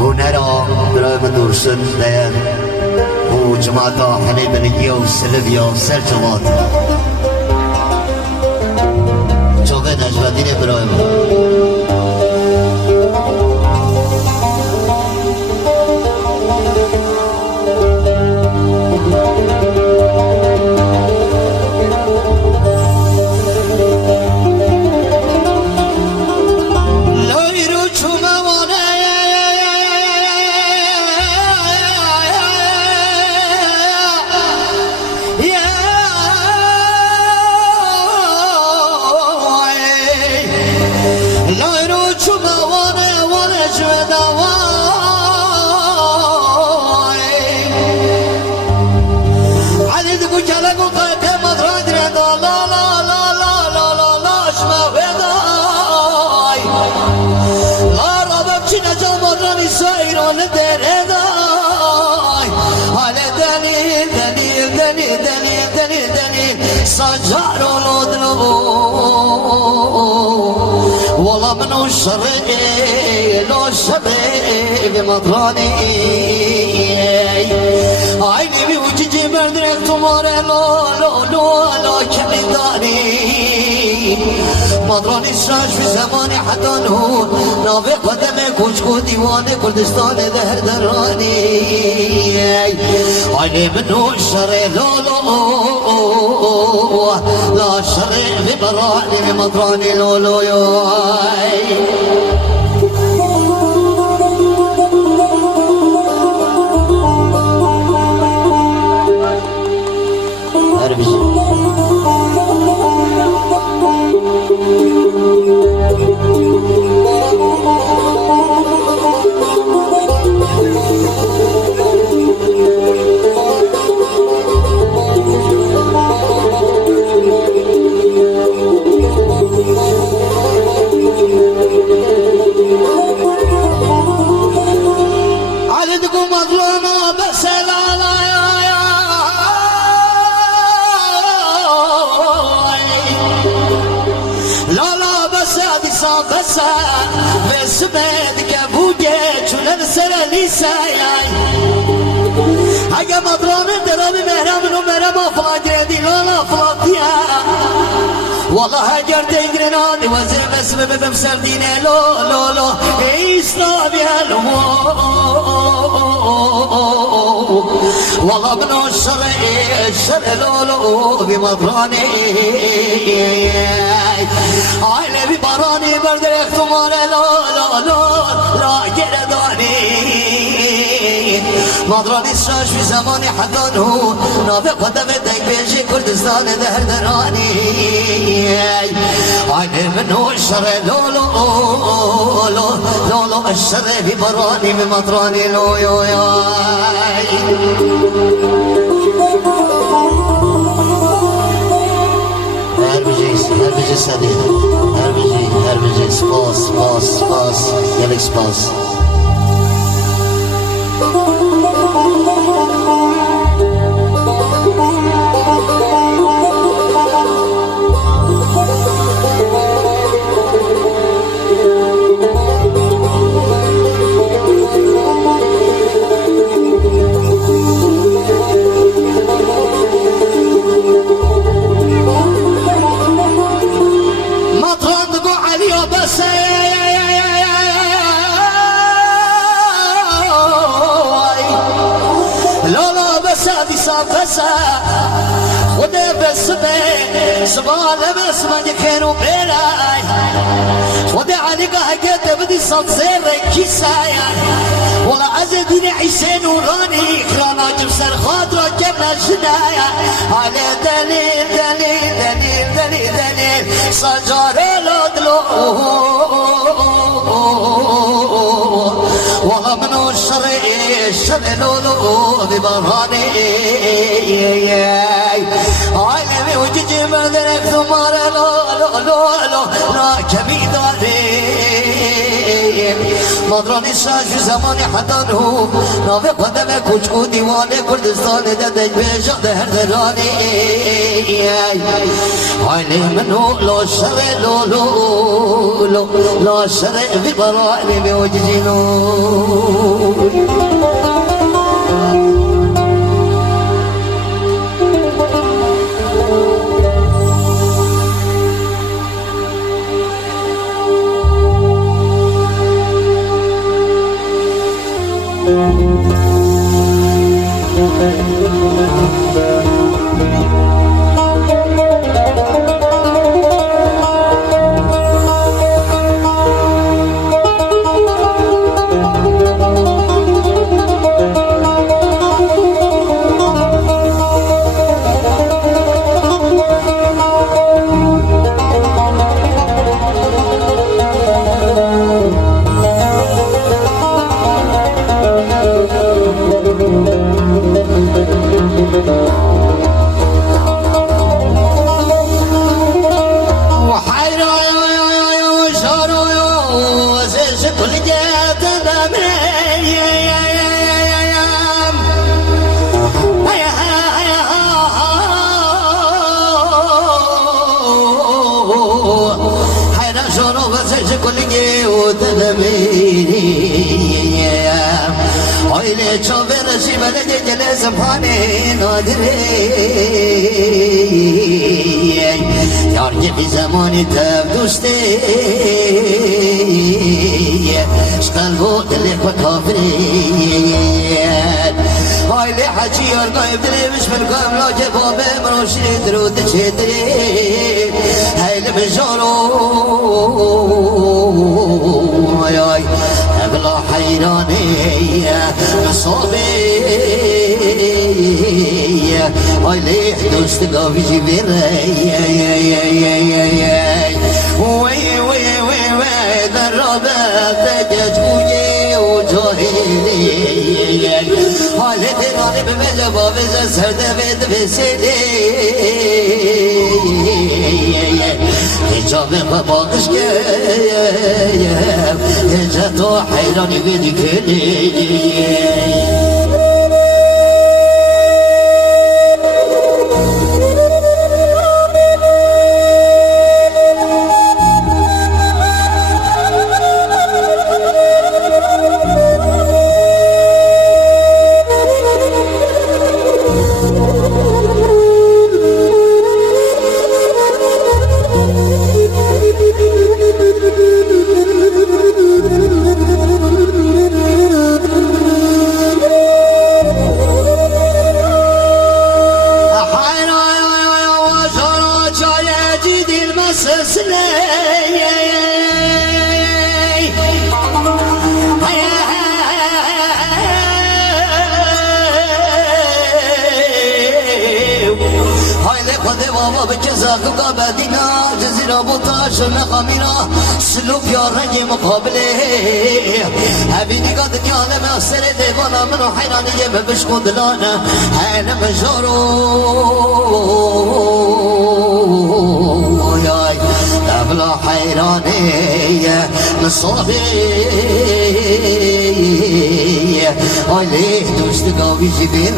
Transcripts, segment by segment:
هنرا برای مدرسن دیم و جماعتا حلیبنگی و سلویا و سرچوات چوبه نجوادین برای سجار ولودنو والله منو الشري لو الشري بمطراني عيني بوجهي بردرك تماري لو كمداني مطراني سراج في زماني حتى نهون نافي قدمي كوشكو ديواني كردستان دهر دراني عيني منو الشري لا شريع في براني مطراني لولو ياي بس بس بدك ابوجك ولنسر ليساي حاجه مضران درامي مهرام ومهرام فاجدي لا فاضيا والله هاجر تجرناني وزي بس بمسر دينا لو ايستاب يا لو والله منو الشر لولو بمضراني عيني ببراني بردك ثمانة لا جرداني مضراني الشاش في زماني حتى نهون نافق قدمتك بيجي كردستان دهر دراني عيني منو الشر لولو الشر ببراني بمضراني لو Her seni, her bici, spas, yemek spas. خدا بس به سبحان بس ما جكرو بلاي خدا علي قاعد بدي صوت زير كيسايا ولا عزدين حسين وراني كرانا جبسر خاطر جبنا جنايا على دليل سجار الادلو والله منو الشر لولو ببراني عالمي وجيجي مدرك ثمار لا كبيداني مدراني ساج في زماني حتى نهو نافي قدمي كوشكو ديواني كردستان ددج بيجا دهر دراني عيني منو لو الشر لولو لا الشر ببراني بوجيجي ويلي شوفر شبل جل زماني نادري يارجع في زماني تبدوستي شقلبو اللي كافري ويلي حكي يرقى يبدلي مش من قام لا جبابي مروشي درود تشدري هاي المجارو ياي أبلا حيراني مصابي ويلي حدوث تقافي جبير وي وي وي وي ذرابة تججوجي وجاهلي ويلي تغاني بمجبا بزا سردة بيت بسيدي جابي مباقش كيف جاتو حيراني بيدي كلي بابا بجزاك قابدنا جزيرة بطاش نقامنا سلوك يا رنجي مقابله هبيني قد كالم أسر ديوانا منو حيراني يم بشكود لانا أنا مجارو ياي دبلا حيراني نصابي عليه دوست قوي جبير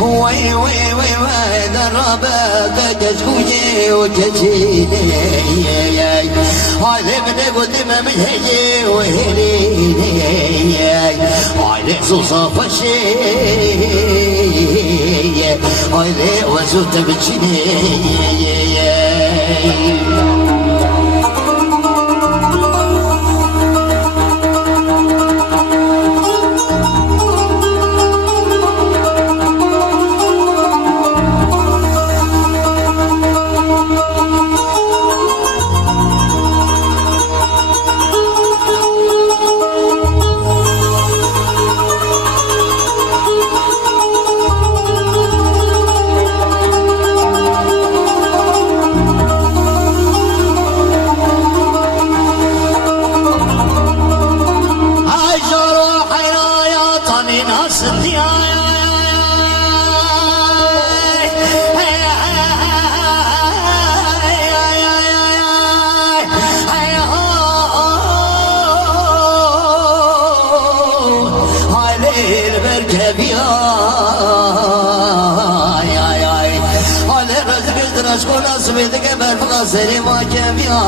وي وي وي وي دربك تجوجي وتجيني هاي من قدام من هجي وهليني هاي صوصة فشي هاي وزوت بتشيني أشكون أسميت قبل فقاسري ما كميا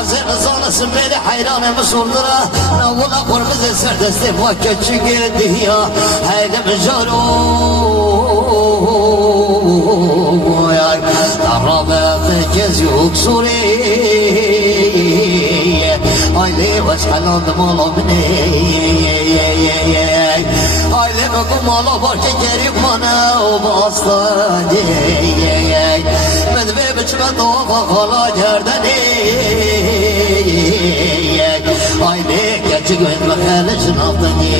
أزين صون سميلي حيران مصور درا نول أقول مزي سرد استفوا كتشك دهيا هيدا مجارو ياي ترابط جزيوك سوري هاي لي وش حلال دمالو مني aileme kumala barke geri bana o bastani medve biçme doğma kala gerdeni aile geçi gönme kalecin altını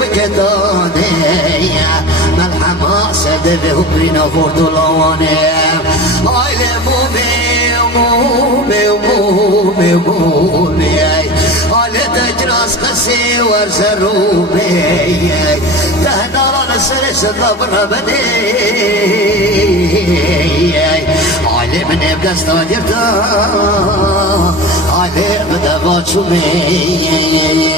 بكداني ملحمة سدبهم بينا فورتولواني عيلة مومي عيلة تجراس قسي ورزرومي تهنا رانا سلس الضبر بني عيلة من ابقى استاجرتا عيلة بدبات شمي